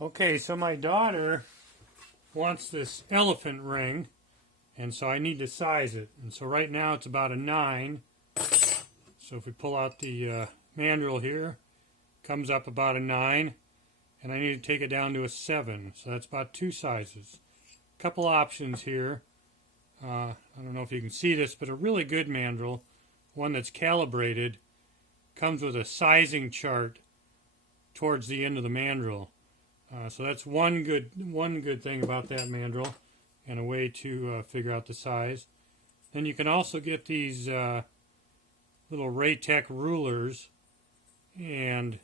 Okay, so my daughter wants this elephant ring, and so I need to size it. And so right now it's about a 9. So if we pull out the mandrel here, comes up about a 9, and I need to take it down to a 7. So that's about 2 sizes. Couple options here. I don't know if you can see this, but a really good mandrel, one that's calibrated, comes with a sizing chart towards the end of the mandrel. So that's one good thing about that mandrel, and a way to figure out the size. Then you can also get these little Raytech rulers, and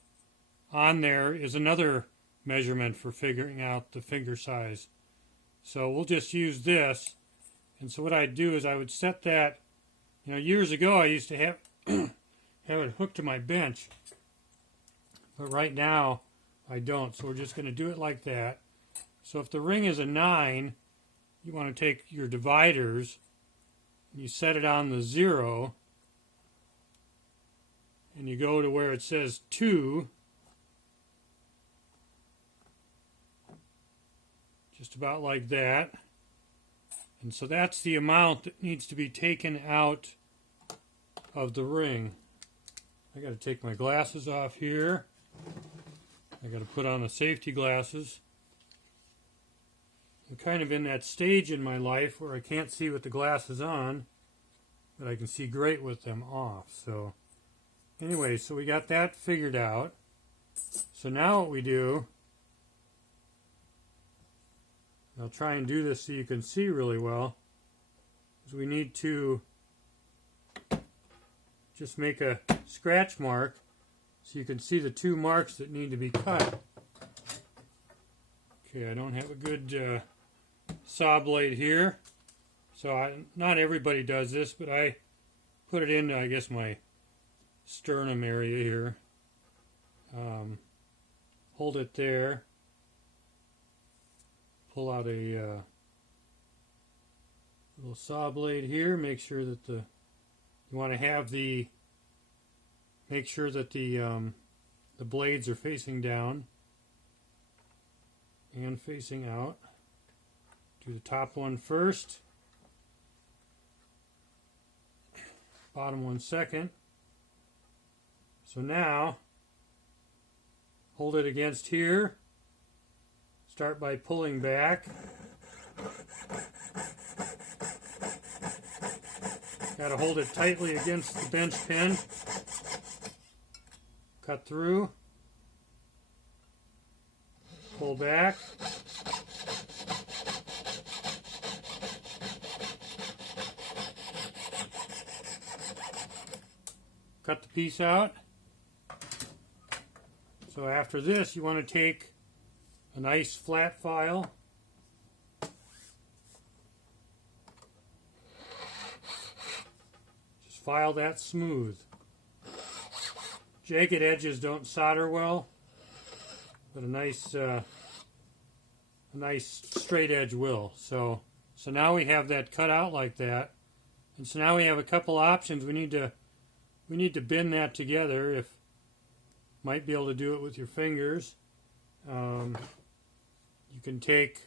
on there is another measurement for figuring out the finger size. So we'll just use this. And so what I'd do is I would set that, years ago I used to have have it hooked to my bench, but right now I don't. So we're just going to do it like that. So if the ring is a 9, you want to take your dividers, you set it on the 0, and you go to where it says 2, just about like that. And so that's the amount that needs to be taken out of the ring. I got to take my glasses off here. I got to put on the safety glasses. I'm kind of in that stage in my life where I can't see with the glasses on, but I can see great with them off. So anyway, so we got that figured out. So now what we do, I'll try and do this so you can see really well, is we need to just make a scratch mark so you can see the 2 marks that need to be cut. Okay, I don't have a good saw blade here, so not everybody does this, but I put it in, I guess, my sternum area here. Hold it there. Pull out a little saw blade here. Make sure that you want to have make sure that the blades are facing down and facing out. Do the top one first, bottom one second. So now hold it against here. Start by pulling back. Got to hold it tightly against the bench pin. Cut through. Pull back. Cut the piece out. So after this, you want to take a nice flat file. Just file that smooth. Jagged edges don't solder well, but a nice straight edge will. So now we have that cut out like that, and so now we have a couple options. We need to bend that together. Might be able to do it with your fingers. You can take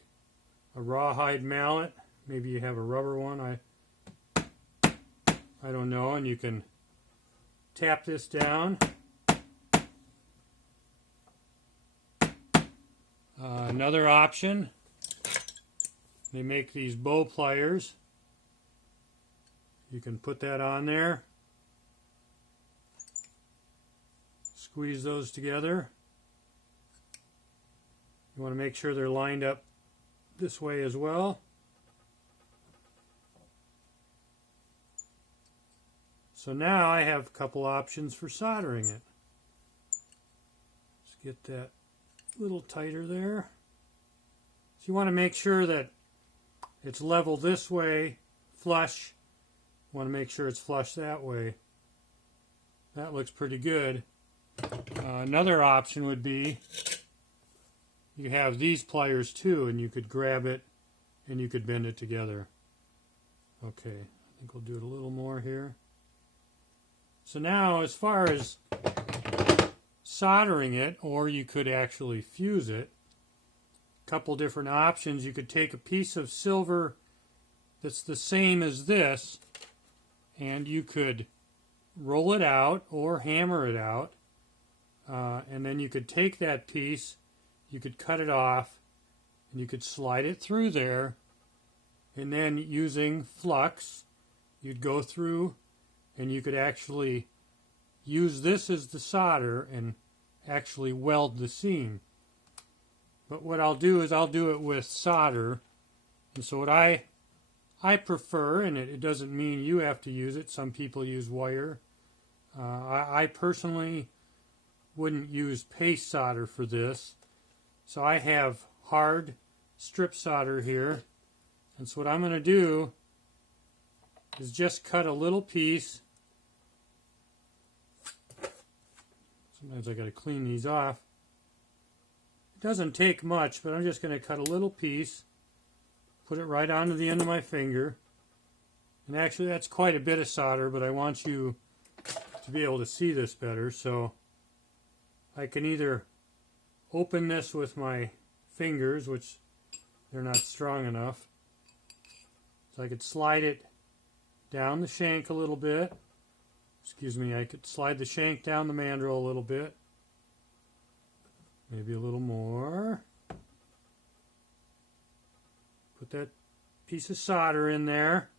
a rawhide mallet, maybe you have a rubber one, I don't know, and you can tap this down. Another option, they make these bow pliers. You can put that on there, squeeze those together. You want to make sure they're lined up this way as well. So now I have a couple options for soldering it. Let's get that a little tighter there. So you want to make sure that it's level this way, flush. You want to make sure it's flush that way. That looks pretty good. Another option would be you have these pliers too, and you could grab it and you could bend it together. Okay, I think we'll do it a little more here. So now, as far as soldering it, or you could actually fuse it, couple different options. You could take a piece of silver that's the same as this, and you could roll it out or hammer it out, and then you could take that piece, you could cut it off, and you could slide it through there, and then using flux, you'd go through and you could actually use this as the solder and actually weld the seam. But what I'll do is I'll do it with solder. And so what I prefer, and it doesn't mean you have to use it, some people use wire. I personally wouldn't use paste solder for this. So I have hard strip solder here. And so what I'm going to do is just cut a little piece. Sometimes I got to clean these off. It doesn't take much, but I'm just going to cut a little piece, put it right onto the end of my finger. And actually that's quite a bit of solder, but I want you to be able to see this better. So I can either open this with my fingers, which they're not strong enough. So I could slide it down the shank a little bit. Excuse me, I could slide the shank down the mandrel a little bit. Maybe a little more. Put that piece of solder in there.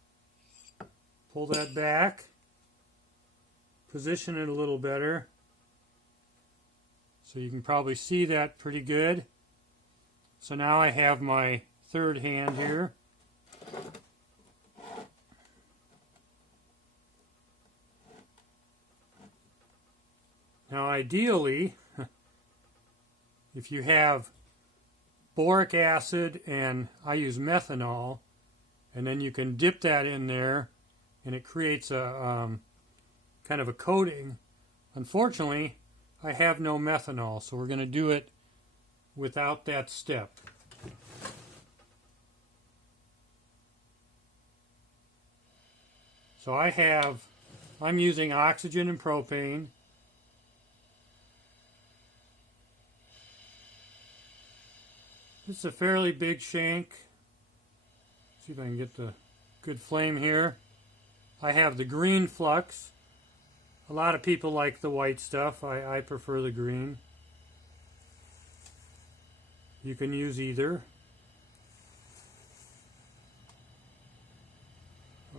Pull that back. Position it a little better. So you can probably see that pretty good. So now I have my third hand here. Now ideally, if you have boric acid, and I use methanol, and then you can dip that in there and it creates a kind of a coating. Unfortunately, I have no methanol, so we're going to do it without that step. So I'm using oxygen and propane. This is a fairly big shank. See if I can get the good flame here. I have the green flux. A lot of people like the white stuff. I prefer the green. You can use either.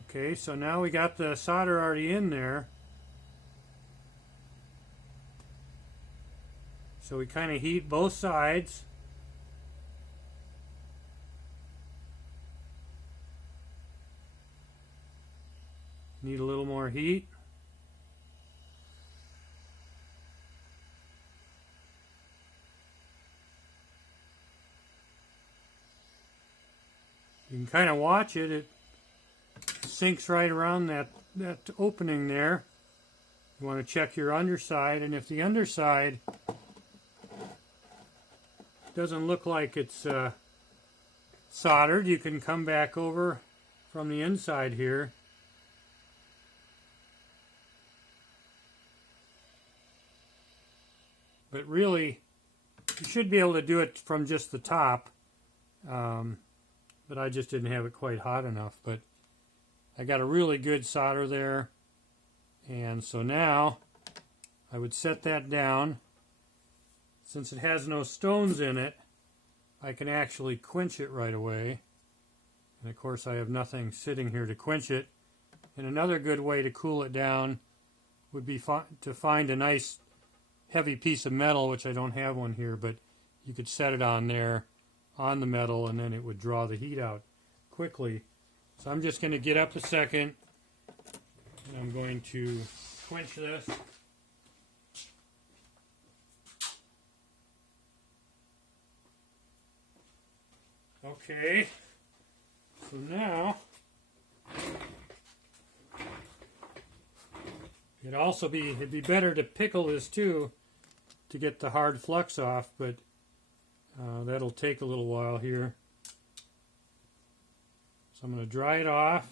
Okay, so now we got the solder already in there. So we kind of heat both sides. Need a little more heat. You can kind of watch it. It sinks right around that opening there. You want to check your underside, and if the underside doesn't look like it's soldered, you can come back over from the inside here. But really, you should be able to do it from just the top. But I just didn't have it quite hot enough. But I got a really good solder there. And so now I would set that down. Since it has no stones in it, I can actually quench it right away. And of course I have nothing sitting here to quench it. And another good way to cool it down would be to find a nice heavy piece of metal, which I don't have one here, but you could set it on there on the metal and then it would draw the heat out quickly. So I'm just going to get up a second and I'm going to quench this. Okay, so now it'd be better to pickle this too to get the hard flux off, but that'll take a little while here. So I'm going to dry it off.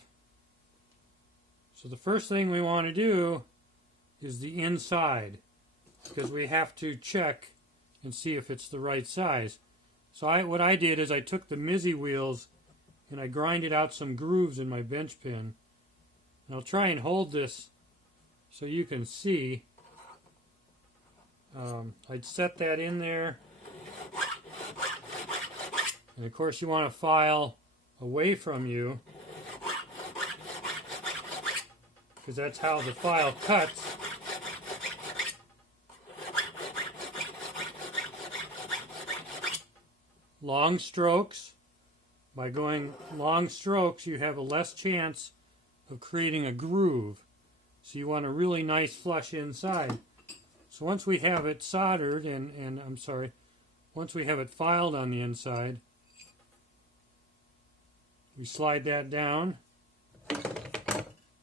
So the first thing we want to do is the inside, because we have to check and see if it's the right size. So what I did is I took the Mizzy wheels and I grinded out some grooves in my bench pin. And I'll try and hold this so you can see. I'd set that in there. And of course you want to file away from you, because that's how the file cuts. Long strokes. By going long strokes, you have a less chance of creating a groove. So you want a really nice flush inside. So once we have it soldered, once we have it filed on the inside, we slide that down.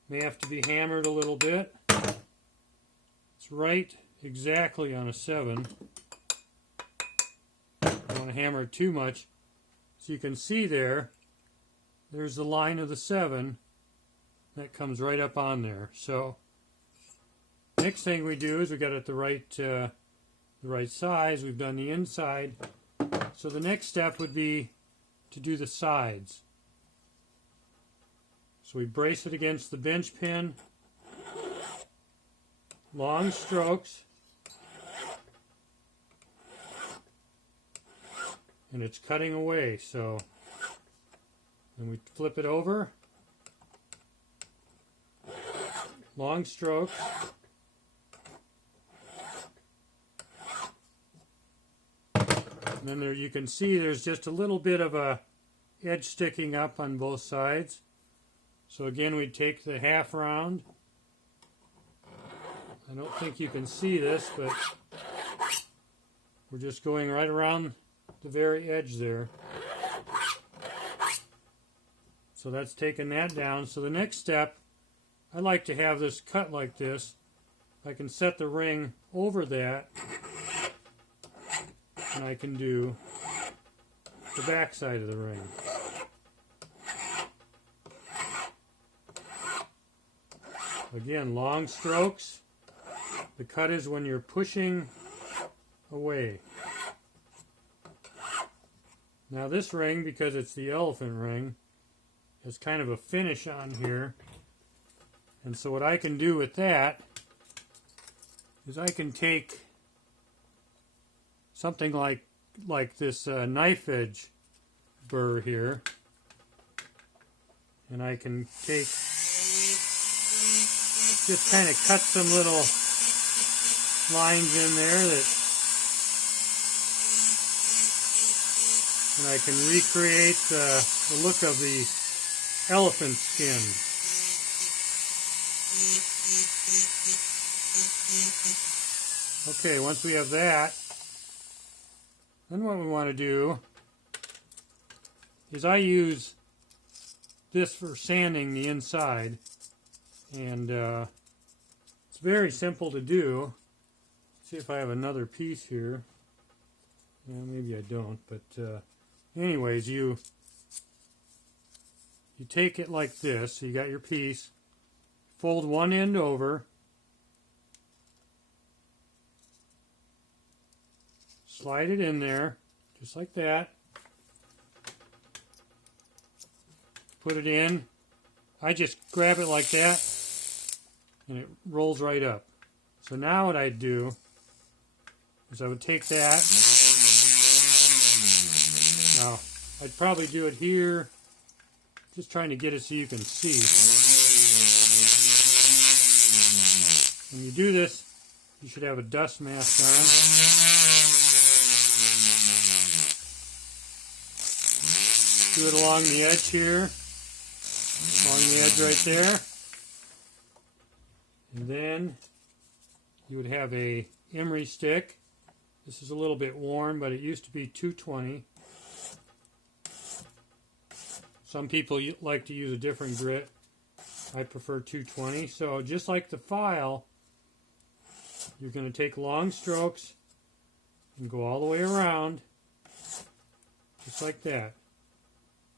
May have to be hammered a little bit. It's right exactly on a 7. Don't want to hammer it too much. So you can see there's the line of the 7 that comes right up on there. So next thing we do is we got it the right size. We've done the inside. So the next step would be to do the sides. So we brace it against the bench pin. Long strokes. And it's cutting away, so then we flip it over. Long strokes. And then there you can see there's just a little bit of a edge sticking up on both sides. So again, we take the half round. I don't think you can see this, but we're just going right around the very edge there. So that's taking that down. So the next step, I like to have this cut like this. I can set the ring over that, and I can do the back side of the ring. Again, long strokes. The cut is when you're pushing away. Now this ring, because it's the elephant ring, has kind of a finish on here. And so what I can do with that is I can take something like this knife edge burr here, and I can take, just kind of cut some little lines in there and I can recreate the look of the elephant skin. Okay, once we have that, then what we want to do is I use this for sanding the inside, and it's very simple to do. Let's see if I have another piece here. Yeah, maybe I don't, but anyways, you take it like this. So you got your piece, fold one end over, slide it in there, just like that. Put it in. I just grab it like that, and it rolls right up. So now what I'd do is I would take that. Now, I'd probably do it here, just trying to get it so you can see. When you do this, you should have a dust mask on. Do it along the edge here, along the edge right there. And then you would have a emery stick. This is a little bit worn, but it used to be 220. Some people like to use a different grit. I prefer 220. So just like the file, you're going to take long strokes and go all the way around, just like that.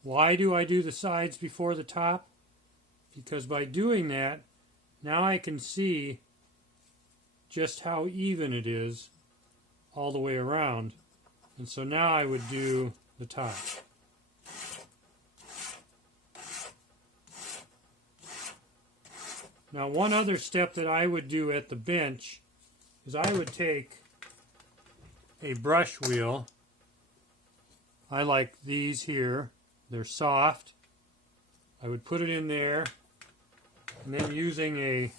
Why do I do the sides before the top? Because by doing that, now I can see just how even it is all the way around. And so now I would do the top. Now one other step that I would do at the bench is I would take a brush wheel. I like these here. They're soft. I would put it in there, and then using a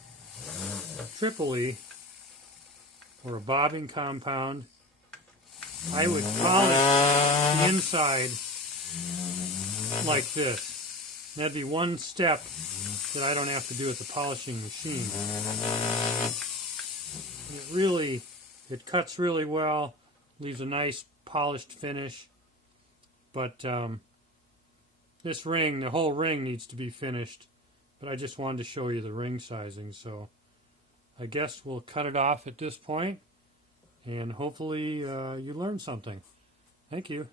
Tripoli or a bobbing compound, I would polish the inside like this. And that'd be one step that I don't have to do at the polishing machine. It cuts really well, leaves a nice polished finish, but this ring, the whole ring needs to be finished, but I just wanted to show you the ring sizing, so I guess we'll cut it off at this point, and hopefully you learned something. Thank you.